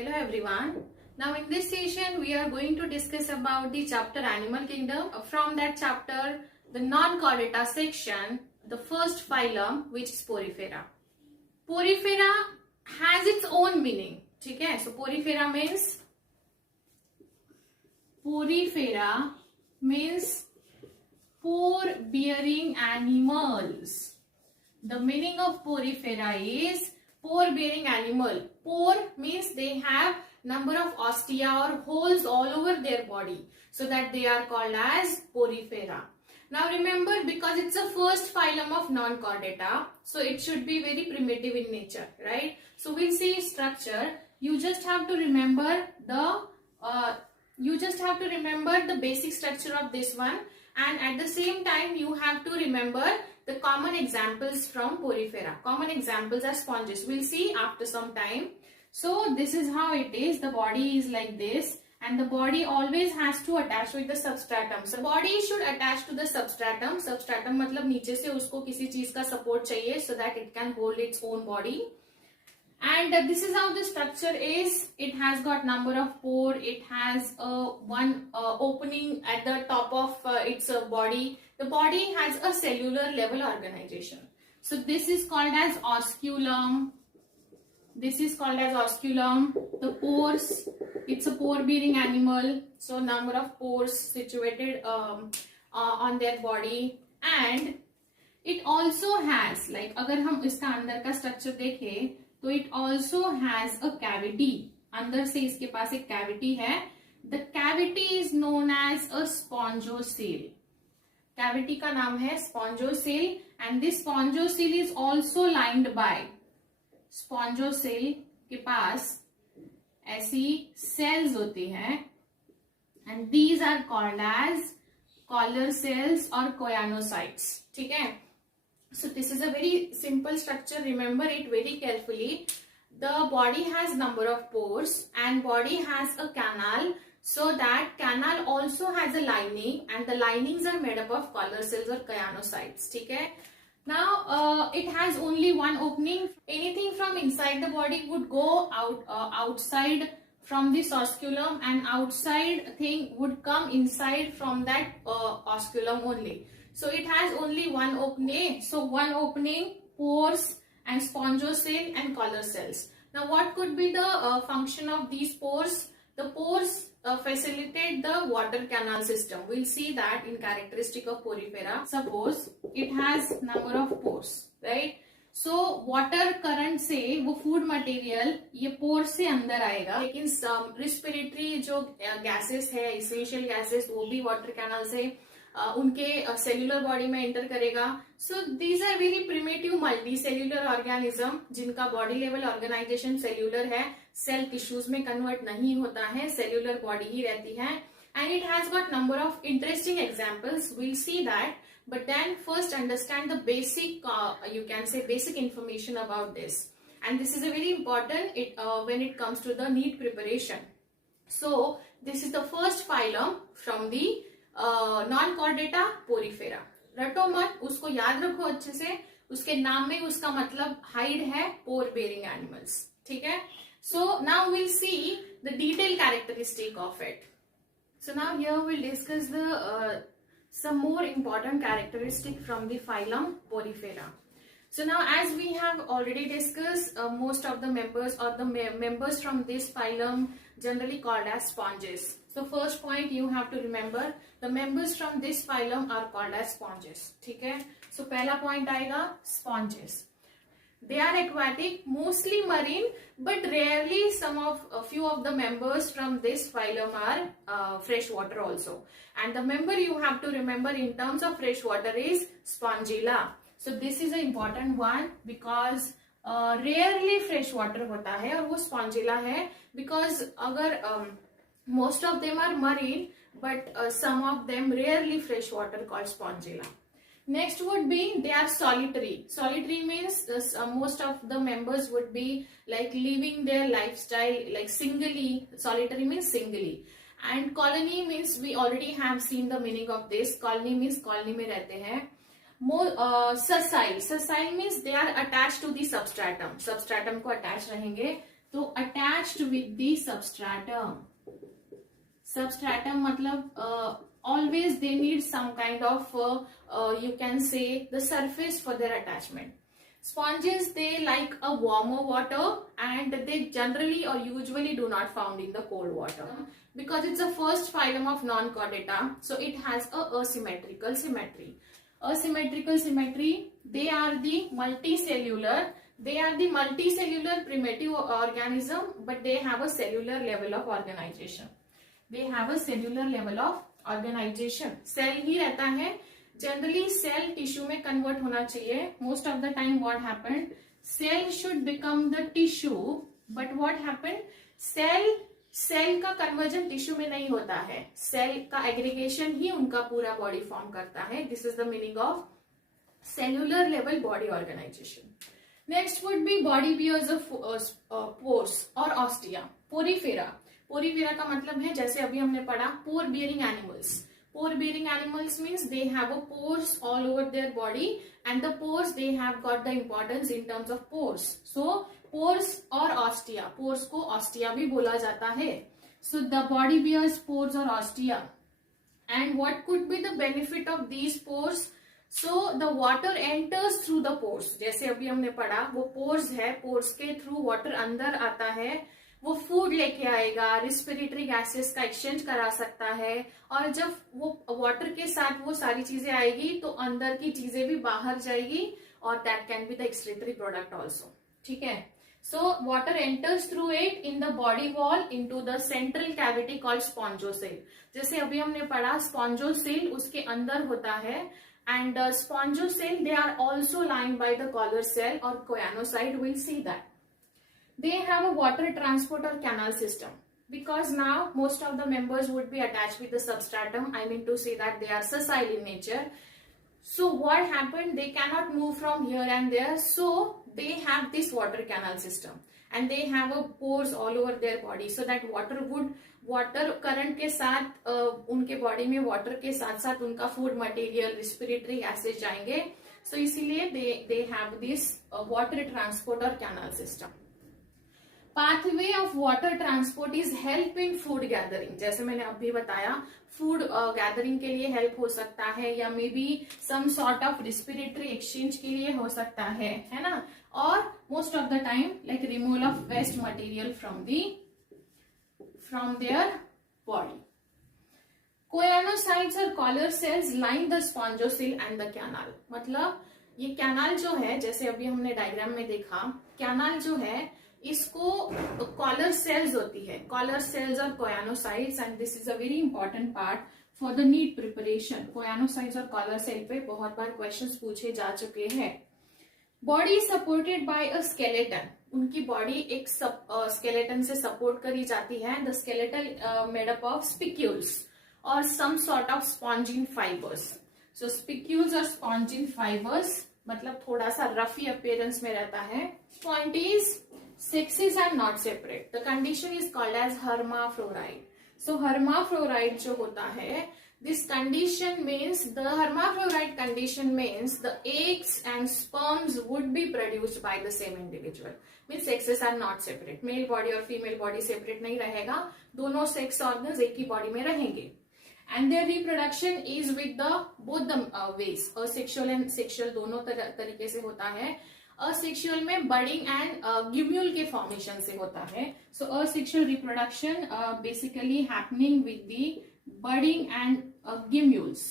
Hello everyone. Now in this session we are going to discuss about the chapter Animal Kingdom. From that chapter, the non-chordata section, the first phylum which is Porifera. Porifera has its own meaning. ठीक है? So Porifera means pore-bearing animals. The meaning of Porifera is pore-bearing animal. Pore means they have number of ostia or holes all over their body, so that they are called as Porifera. Now remember, because it's a first phylum of non-chordata, so it should be very primitive in nature, right? So we'll see structure. You just have to remember the basic structure of this one, and at the same time you have to remember the common examples from Porifera. Common examples are sponges. We'll see after some time. So this is how it is. The body is like this, and the body always has to attach with the substratum. So body should attach to the substratum. Substratum मतलब नीचे से उसको किसी चीज का support चाहिए, so that it can hold its own body. And this is how the structure is. It has got number of pore. It has one opening at the top of its body. The body has a cellular level organization. So this is called as osculum. The pores, it's a pore-bearing animal. So number of pores situated on their body. And it also has, like अगर हम इसका अंदर का structure देखें, तो it also has a cavity. अंदर से इसके पास एक cavity है. The cavity is known as a spongocele. Cavity का नाम है spongocele, and this spongocele is also lined by. Spongocele के पास ऐसी cells होती हैं, and these are called as collar cells or choanocytes. ठीक है? So this is a very simple structure. Remember it very carefully. The body has number of pores, and body has a canal. So that canal also has a lining, and the linings are made up of collar cells or choanocytes. ठीक है? Now it has only one opening. Anything from inside the body would go out outside from this osculum, and outside thing would come inside from that osculum only. So it has only one opening. So one opening, pores and spongocele and collar cells. Now what could be the function of these pores? The pores facilitate the water canal system. We'll see that in characteristic of Porifera. Suppose it has number of pores, right? So water current से वो food material ये pore से अंदर आएगा, लेकिन respiratory जो gases है, essential gases, वो भी water canal से उनके सेल्यूलर बॉडी में एंटर करेगा. So these are very primitive multi cellular organism जिनका बॉडी लेवल ऑर्गेनाइजेशन सेल्यूलर है, सेल टिश्यूज में कन्वर्ट नहीं होता है, सेल्यूलर बॉडी ही रहती है. And it has got number of interesting examples. We'll see that, but then first understand the basic, you can say basic information about this. And this is a very important when it comes to the NEET preparation. So this is the first phylum from the non-chordata Porifera. रटो मत, उसको याद रखो अच्छे से. उसके नाम में उसका मतलब हाइड है, पोर बेरिंग एनिमल्स. ठीक है? So now will see the detail characteristic of it. So now here will discuss the some more important characteristic from the phylum Porifera. So now, as we have already discussed, most of the members or the members from this phylum generally called as sponges. So first point you have to remember, the members from this phylum are called as sponges. ठीक है? So पहला point आएगा sponges. They are aquatic, mostly marine, but rarely a few of the members from this phylum are freshwater also. And the member you have to remember in terms of freshwater is Spongilla. So this is an important one because rarely freshwater होता है और वो Spongilla है, because अगर most of them are marine, but some of them rarely freshwater called Spongilla. Next would be they are solitary. Solitary means most of the members would be like living their lifestyle like singly. Solitary means singly. And colony means we already have seen the meaning of this. Colony means colony में रहते हैं. Sessile means they are attached to the substratum. Substratum को attached रहेंगे. तो attached attached with the substratum. Substratum matlab always they need some kind of you can say the surface for their attachment. Sponges, they like a warmer water and they generally or usually do not found in the cold water because it's the first phylum of non-chordata, so it has a asymmetrical symmetry. Asymmetrical symmetry, they are the multicellular primitive organism, but they have a cellular level of organization. They have a cellular level of organization. Cell ही रहता है, generally cell tissue में convert होना चाहिए. Most of the time what happened, cell should become the tissue, but what happened, cell का conversion tissue में नहीं होता है. सेल का एग्रीगेशन ही उनका पूरा बॉडी फॉर्म करता है. This is the meaning of cellular level body organization. Next would be body bears of pores और ऑस्टिया. पोरीफेरा का मतलब है, जैसे अभी हमने पढ़ा, pore bearing animals. Pore bearing animals means they have a pores all over their body, and the pores, they have got the importance in terms of pores. So pores और ostia, pores को ostia भी बोला जाता है. So the body bears pores or ostia. And what could be the benefit of these pores? So the water enters through the pores. जैसे अभी हमने पढ़ा, वो pores है, pores के through water अंदर आता है, वो फूड लेके आएगा, रिस्पिरेटरी गैसेस का एक्सचेंज करा सकता है, और जब वो वाटर के साथ वो सारी चीजें आएगी तो अंदर की चीजें भी बाहर जाएगी, और that can be the excretory product also. ठीक है. So water enters through it in the body wall into the central cavity called spongocoel. जैसे अभी हमने पढ़ा, स्पॉन्जोसेल उसके अंदर होता है, and spongocoel they are also lined by the collar cell और choanocyte. Will see that they have a water transport or canal system, because now most of the members would be attached with the substratum. I mean to say that they are sessile in nature. So what happened, they cannot move from here and there, so they have this water canal system, and they have a pores all over their body, so that water current के साथ उनके बॉडी में वाटर के साथ साथ उनका food material, respiratory gases जाएंगे. सो इसीलिए they have this water transport or canal system. Pathway of water transport is help in food gathering. जैसे मैंने अभी बताया, फूड गैदरिंग के लिए हेल्प हो सकता है, या may B some sort of respiratory exchange के लिए हो सकता है ना. और most of the time like removal of waste material from their body. Choanocytes और collar cells line the spongocoel and the canal. मतलब ये कैनाल जो है, जैसे अभी हमने डायग्राम में देखा, कैनाल जो है इसको कॉलर सेल्स होती है, कॉलर सेल्स और choanocytes, and this is a very important part for the NEET preparation. Choanocytes और कॉलर सेल पे बहुत बार क्वेश्चंस पूछे जा चुके हैं. Body supported by a skeleton. उनकी बॉडी एक स्केलेटन से सपोर्ट करी जाती है. The skeleton made up of spicules और some sort of spongin fibers. So spicules और स्पॉन्जिन फाइबर्स मतलब थोड़ा सा रफी अपीयरेंस में रहता है. Point is, sexes are not separate. The condition is called as hermaphrodite. So hermaphrodite जो होता है, this condition means, the hermaphrodite condition means the eggs and sperms would be produced by the same individual. Means sexes are not separate. Male body और female body separate नहीं रहेगा, दोनों sex organs एक ही body में रहेंगे. And their reproduction is with the both the ways, asexual and sexual दोनों तरीके से होता है. असेक्सुअल में बडिंग एंड गिम्यूल के फॉर्मेशन से होता है. So asexual reproduction basically happening with the budding and gemmules.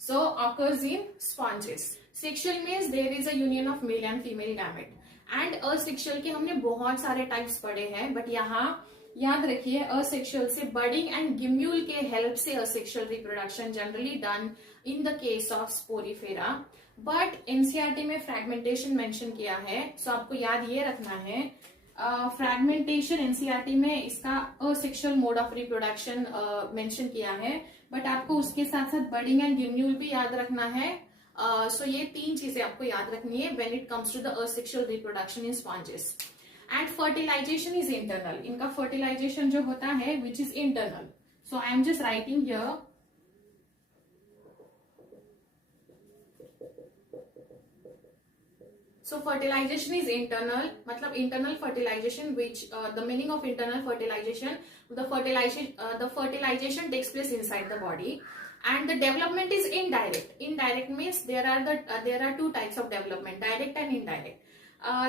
So occurs in sponges. Sexual means there is a union of male and female gamete. And asexual के हमने बहुत सारे टाइप्स पढ़े हैं, बट यहाँ याद रखिए, असेक्सुअल से बडिंग एंड गिम्यूल के हेल्प से asexual reproduction generally done in the case of Porifera. But NCERT में फ्रैगमेंटेशन मेंशन किया है, सो आपको याद ये रखना है, फ्रैगमेंटेशन एनसीईआरटी में इसका asexual mode of reproduction mention किया है, बट आपको उसके साथ साथ बडिंग एंड गिम्यूल भी याद रखना है. सो ये तीन चीजें आपको याद रखनी है when it comes to the asexual reproduction in sponges. And fertilization is internal. इनका फर्टिलाइजेशन जो होता है which is internal. So I am just writing here, So fertilization is internal, मतलब internal fertilization, which the meaning of internal fertilization, the fertilization takes place inside the body, and the development is indirect. Indirect means there are two types of development, direct and indirect.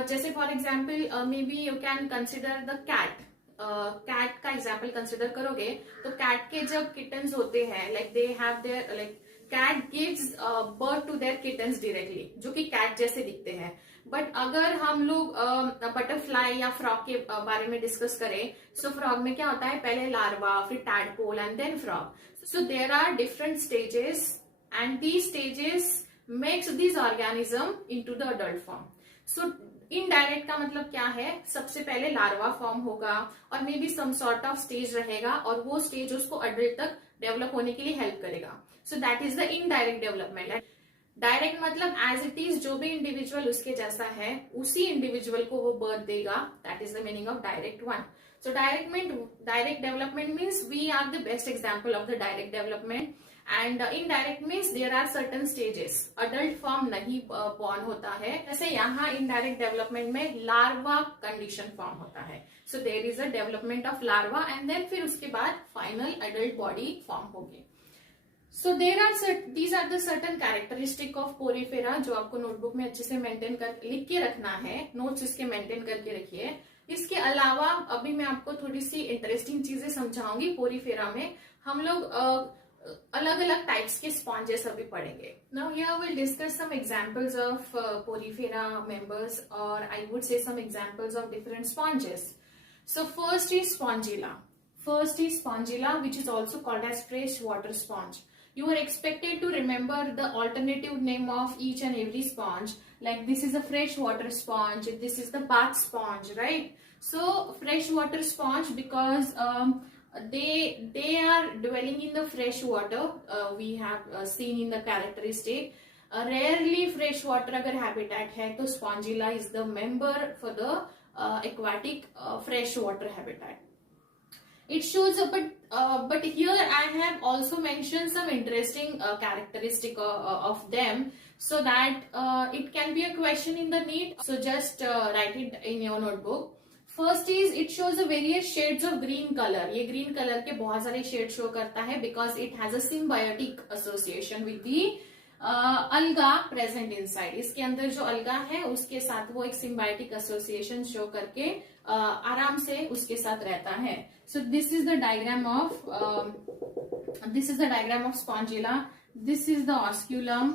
जैसे for example maybe you can consider the cat. Cat का example consider करोगे तो cat के जब kittens होते हैं, like they have their, like cat gives birth to their kittens directly, जो कि कैट जैसे दिखते हैं. बट अगर हम लोग बटरफ्लाई या फ्रॉग के बारे में डिस्कस करें, सो फ्रॉग में क्या होता है, पहले लार्वा, फिर tadpole and then frog. So there are different stages and these stages makes this organism into the adult form. So indirect का मतलब क्या है, सबसे पहले लार्वा फॉर्म होगा और may be some sort of stage रहेगा और वो स्टेज उसको अडल्ट तक डेवलप होने के लिए हेल्प करेगा. So that is the indirect development. Direct मतलब एज इट इज जो भी इंडिविजुअल उसके जैसा है उसी इंडिविजुअल को वो बर्थ देगा. That is the meaning of direct one. So direct development means we are the best example of the direct development. And indirect means there are certain stages, adult form नहीं बॉर्न होता है. जैसे यहाँ indirect development में larva condition form होता है. So there is a development of larva and then फिर उसके बाद फाइनल अडल्ट बॉडी फॉर्म होगी. सो these are the certain characteristic of porifera जो आपको नोटबुक में अच्छे से मेंटेन कर लिख के रखना है. नोट्स इसके मेंटेन करके रखिए. इसके अलावा अभी मैं आपको थोड़ी सी इंटरेस्टिंग चीजें समझाऊंगी. पोरीफेरा में हम लोग अलग अलग टाइप्स के स्पॉन्जेस अभी पढ़ेंगे. Now here will discuss some examples of Porifera members और I would say some examples of different sponges. So first is Spongilla which is also called as fresh water sponge. You are expected to remember the alternative name of each and every sponge. Like this is a fresh water sponge, this is the bath sponge, right? So fresh water sponge because they are dwelling in the fresh water. We have seen in the characteristic. Rarely fresh water अगर habitat है तो spongilla is the member for the aquatic fresh water habitat. It shows up, but here I have also mentioned some interesting characteristic of them, so that it can be a question in the NEET. So just write it in your notebook. First is it shows a various shades of green color. ये green color के बहुत सारे shade show करता है because it has a symbiotic association with the alga present inside. इसके अंदर जो alga है उसके साथ वो एक symbiotic association show करके आराम से उसके साथ रहता है. So this is the diagram of spongilla. This is the osculum.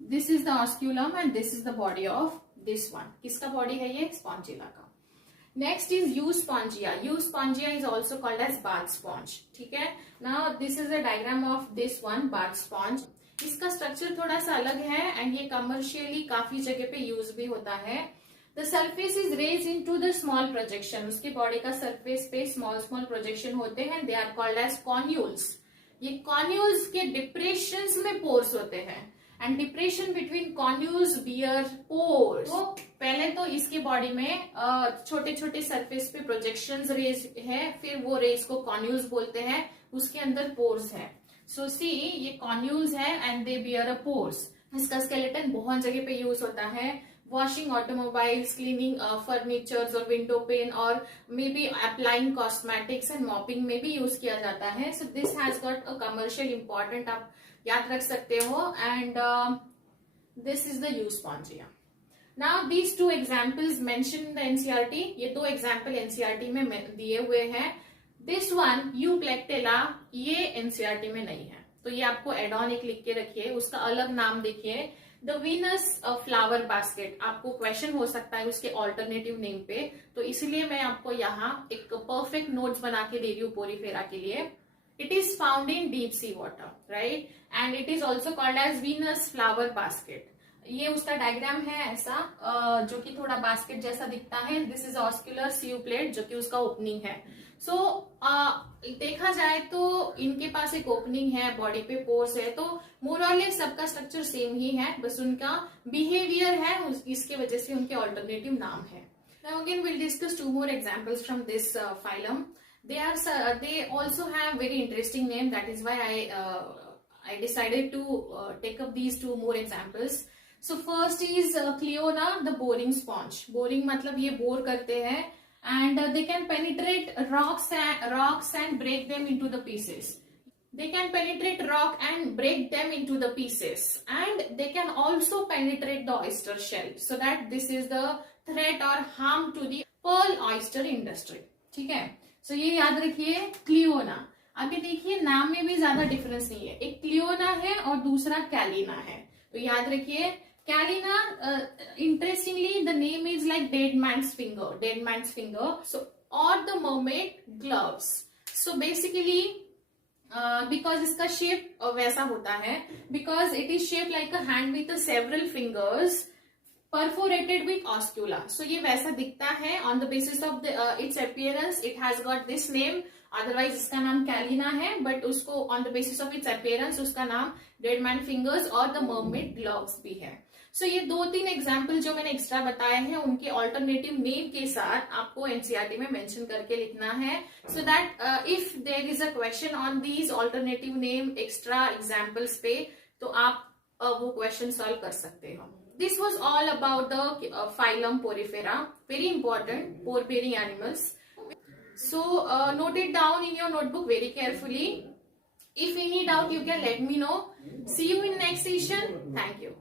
This is the osculum and this is the body of this one. किसका body है ये? Spongilla का. Next is euspongia. Euspongia is also called as bath sponge. ठीक है. Now this is the diagram of this one, bath sponge. इसका स्ट्रक्चर थोड़ा सा अलग है एंड ये कमर्शियली काफी जगह पे यूज भी होता है. The surface is raised into the small projection. उसकी बॉडी का सरफेस पे स्मॉल प्रोजेक्शन होते हैं. They are called as connules. ये connules के डिप्रेशंस में पोर्स होते हैं and depression between connules bear pores. तो पहले तो इसकी बॉडी में छोटे छोटे सरफेस पे प्रोजेक्शंस रेज है, फिर वो रेज को connules बोलते हैं, उसके अंदर पोर्स है. सो सी ये connules है and they bear a pores. इसका स्केलेटन बहुत जगह पे यूज होता है. वॉशिंग ऑटोमोबाइल्स, क्लीनिंग फर्नीचर्स और विंडो पेन और may be applying cosmetics and mopping में भी यूज किया जाता है. So this has got a commercial important, आप याद रख सकते हो. And this is the Euspongia. Now these two examples mention in the NCERT. ये दो एग्जाम्पल एनसीईआरटी में दिए हुए हैं. दिस वन यूप्लेक्टेला ये एनसीईआरटी में नहीं है, तो ये आपको एड ऑन एक लिख के रखिए. उसका अलग नाम देखिए, द वीनस फ्लावर बास्केट. आपको क्वेश्चन हो सकता है उसके ऑल्टरनेटिव नेम पे, तो इसलिए मैं आपको यहाँ एक परफेक्ट नोट्स बना के दे रही हूँ पोरीफेरा के लिए. It is found in deep sea water, right, and it is also called as Venus flower basket. ये उसका डायग्राम है ऐसा, जो कि थोड़ा बास्केट जैसा दिखता है. दिस इज ऑस्क्यूलर सीयू प्लेट जो कि उसका ओपनिंग है. सो देखा जाए तो इनके पास एक ओपनिंग है, बॉडी पे पोर्स है, तो मोर और लेस सबका स्ट्रक्चर सेम ही है, बस उनका बिहेवियर है इसके वजह से उनके ऑल्टरनेटिव नाम है. Now again will discuss two more examples from this phylum. They also have very interesting name. That is why I decided to take up these two more examples. So first is Cliona the boring sponge. Boring मतलब ये बोर करते हैं, and they can penetrate rocks and break them into the pieces. They can penetrate rock and break them into the pieces, and they can also penetrate the oyster shell. So that this is the threat or harm to the pearl oyster industry. ठीक है, so ये याद रखिए क्लियोना. अभी देखिए नाम में भी ज्यादा डिफरेंस नहीं है, एक क्लियोना है और दूसरा कैलिना है. तो याद रखिए Calina, interestingly, the name is like dead man's finger. So, or the mermaid gloves. So basically, because इसका shape वैसा होता है, because it is shaped like a hand with several fingers, perforated with oscula. So ये वैसा दिखता है. On the basis of its appearance, it has got this name. Otherwise इसका नाम कैलिना है, but उसको on the basis of its appearance उसका नाम dead man fingers और the mermaid gloves भी है. सो ये 2-3 एग्जाम्पल जो मैंने एक्स्ट्रा बताए हैं उनके ऑल्टरनेटिव नेम के साथ आपको एनसीईआरटी में मेंशन करके लिखना है, so that if there is a question on these alternative name extra examples पे तो आप वो क्वेश्चन सॉल्व कर सकते हो. This was all about the phylum Porifera, very important pore bearing animals. So note it down in your notebook very carefully. If any doubt you can let me know. See you in next session. Thank you.